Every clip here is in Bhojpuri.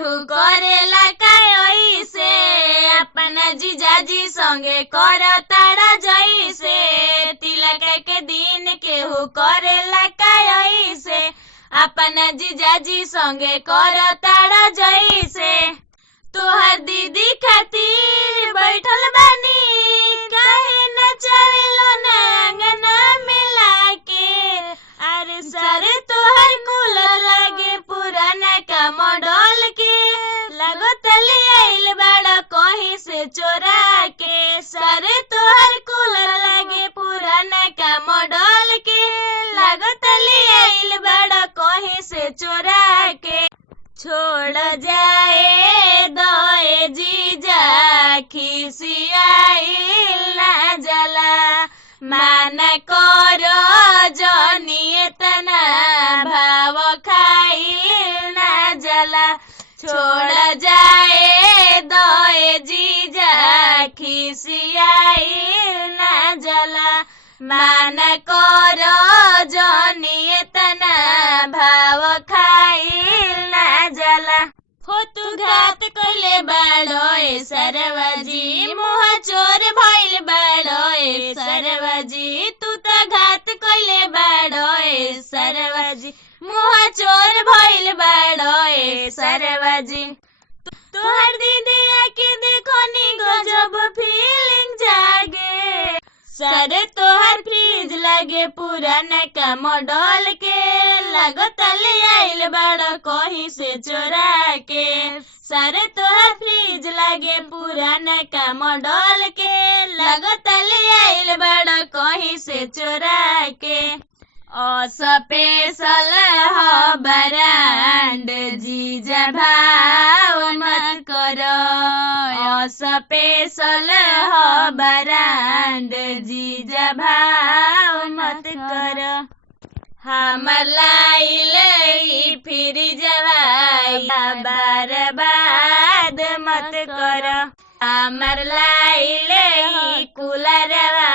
केहू करेला काई से अपना जीजाजी संगे कर तारा जैसे तिलक के दिन केहू करेला काई से अपना जीजाजी संगे कर तारा जैसे तोहर दीदी खातिर बैठल बानी काहे न चलो न अंगना मिला के अरे सरे तोहर कूलर लागे पुराना का मॉडल के लगो तले आइल बड़ा कहीं से चोरा के सरे तोहर कूलर लागे पुराना का मॉडल के लगो तले आइल बड़ा कहीं से चोरा के छोड़ जाए दोए जीजा खिसियाइल ना जला माना करो जनी तना भाव खाइल ना जला छोड़ जाए दोए जीजा खिसियाइल ना जला माना करो जनी तना भाव खाइल ना जला हो तू घात कइले बाड़ोए सरवाजी मुहा चोर भइल बाड़ोए सरवाजी तू त घात कइले बाड़ोए सरवाजी मुहा चोर भइल बाड़ोए सरवाजी तोहर दीदी आके देखो नी गजब फीलिंग जागे सरे तोहर फ्रिज लागे पुराना का मॉडल के लगो तले आइल बड़ा कहीं से चोरा के सरे तोहर फ्रिज लागे पुराना का मॉडल के लगो तले आइल बड़ा कहीं से चोरा के स्पेशल हो ब्रांड जीजा भाव मत करो स्पेशल हो ब्रांड जीजा भाव मत करो हमर लाइल फिर जवाई बर्बाद मत करो हमर लाइल कूलरवा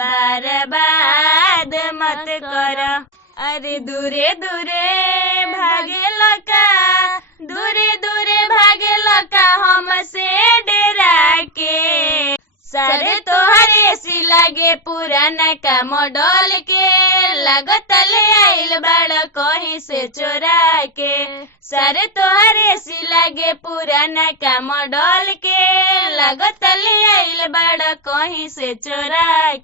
बर्बाद मत करो अरे दूरे दूरे भागे लका दूरे दूरे भागे लका हमसे डेरा के सरे तोहर एसी लागे पुराना का मॉडल के लगत ले आइल बड़ा कहीं से चोरा के सरे तोहर एसी लागे पुराना का मॉडल के लगत ले आइल बड़ा कहीं से चोरा के।